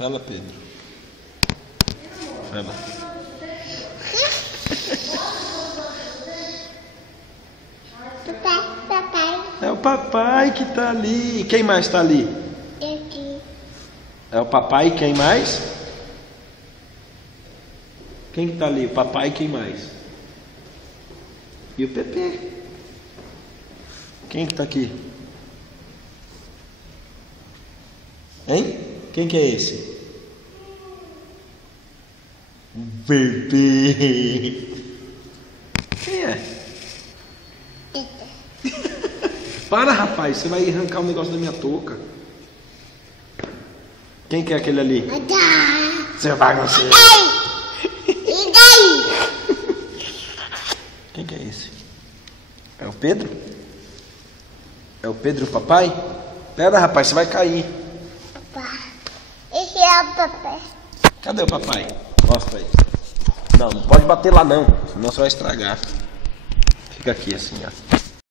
Fala, Pedro. Fala. Papai. É o papai que tá ali. Quem mais tá ali? Aqui. É o papai e quem mais? Quem que tá ali? O papai e quem mais? E o Pepe. Quem que tá aqui? Hein? Quem que é esse? O Pepe. Quem é? Para, rapaz, você vai arrancar o negócio da minha touca. Quem que é aquele ali? Você vai você. E daí? Quem que é esse? É o Pedro? É o Pedro, o papai? Pera, rapaz, você vai cair. Papai. Esse é o papai. Cadê o papai? Mostra aí. Não, não pode bater lá não, senão você vai estragar. Fica aqui assim, ó.